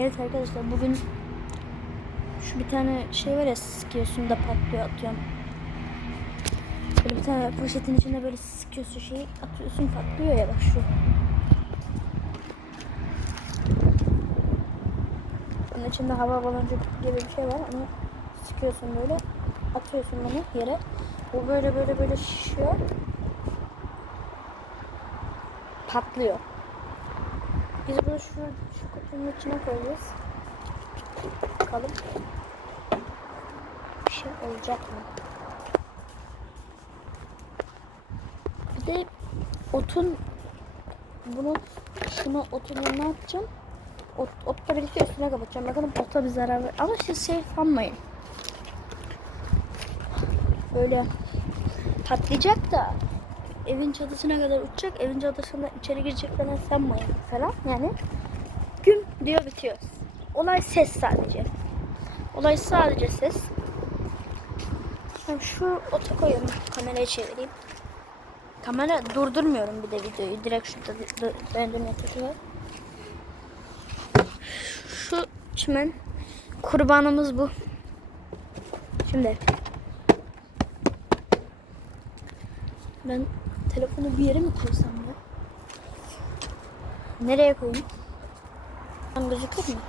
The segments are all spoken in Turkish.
Evet arkadaşlar bugün şu bir tane şey var ya sıkıyorsun da patlıyor atıyorum. Böyle bir tane poşetin içine böyle sıkıyorsun şeyi atıyorsun patlıyor ya bak şu. Bunun içinde hava baloncuk gibi bir şey var onu sıkıyorsun böyle atıyorsun bunu yere. Bu böyle böyle böyle şişiyor. Patlıyor. Biz bunu şu, şu kutunun içine koyacağız. Bakalım. Bir şey olacak mı? Bir de otun bunu şunu otun yanına atacağım. Ot, otla birlikte üstüne kapatacağım. Bakalım ota bir zarar ver. Ama siz şey sanmayın. Böyle patlayacak da evin çatısına kadar uçacak. Evin çatısına içeri girecek falan sanmayın falan. Yani gün diyor bitiyor. Olay ses sadece. Olay sadece ses. Şimdi şu ota koyuyorum. Kamerayı çevireyim. Kamera durdurmuyorum bir de videoyu. Direkt şurada dö- döndürmeye çalışıyorum. Şu çimen kurbanımız bu. Şimdi ben telefonu bir yere mi koysam ya? Nereye koyayım? Tam gözükür mü?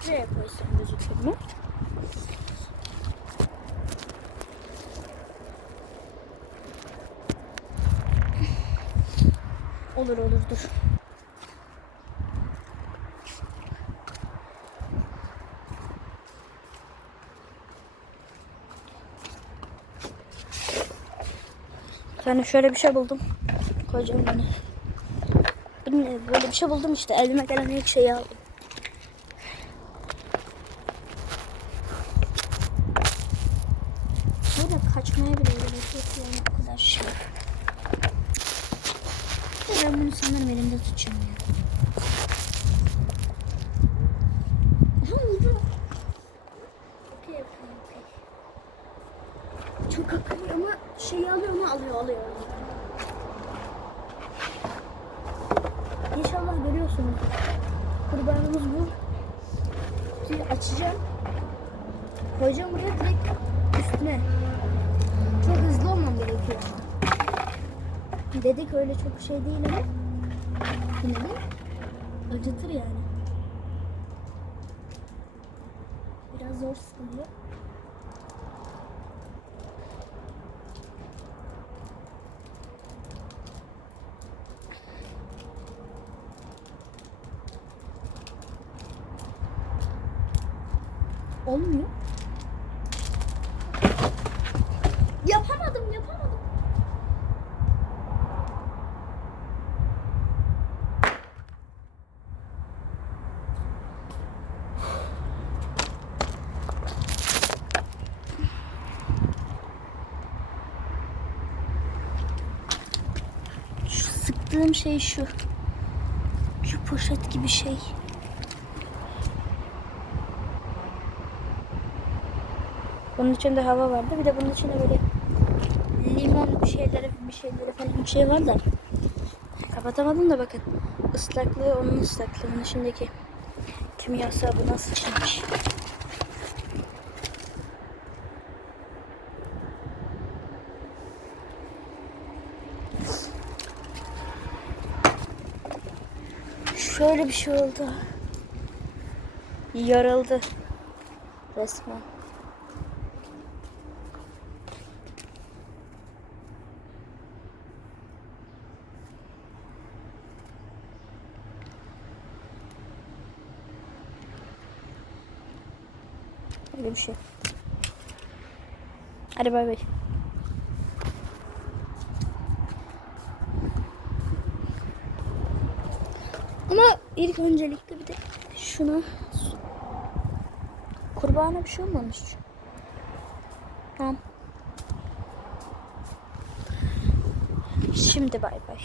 Şuraya koysam gözükür mü? Olur olur dur. Tane şöyle bir şey buldum. Koyacağım bunu. Böyle bir şey buldum işte. Elime gelen ilk şeyi aldım. Böyle kaçmaya bile gerek yok yani o şey. Ben bunu sanırım elimde tutacağım ya. Okey okey okey. Çok akıllı ama şeyi alıyor mu alıyor alıyor. İnşallah görüyorsunuz. Kurbanımız bu. Kutuyu açacağım. Koyacağım buraya direkt üstüne. Çok hızlı olmam gerekiyor. Dedik öyle çok şey değil ama yine acıtır yani. Biraz zor sıkılıyor. Olmuyor. Yapamadım, yapamadım. Şu sıktığım şey şu. Şu poşet gibi şey. Bunun içinde hava vardı. Bir de bunun içinde böyle limon bir şeyleri bir şeyleri falan bir şey var da kapatamadım da bakın ıslaklığı onun ıslaklığı onun içindeki kimyasal bu nasıl çıkmış. Şöyle bir şey oldu. Yarıldı. Resmen. Öyle bir şey. Hadi bay bay. Ama ilk öncelikle bir de şuna kurbağana bir şey olmamış. Tamam. Şimdi bay bay.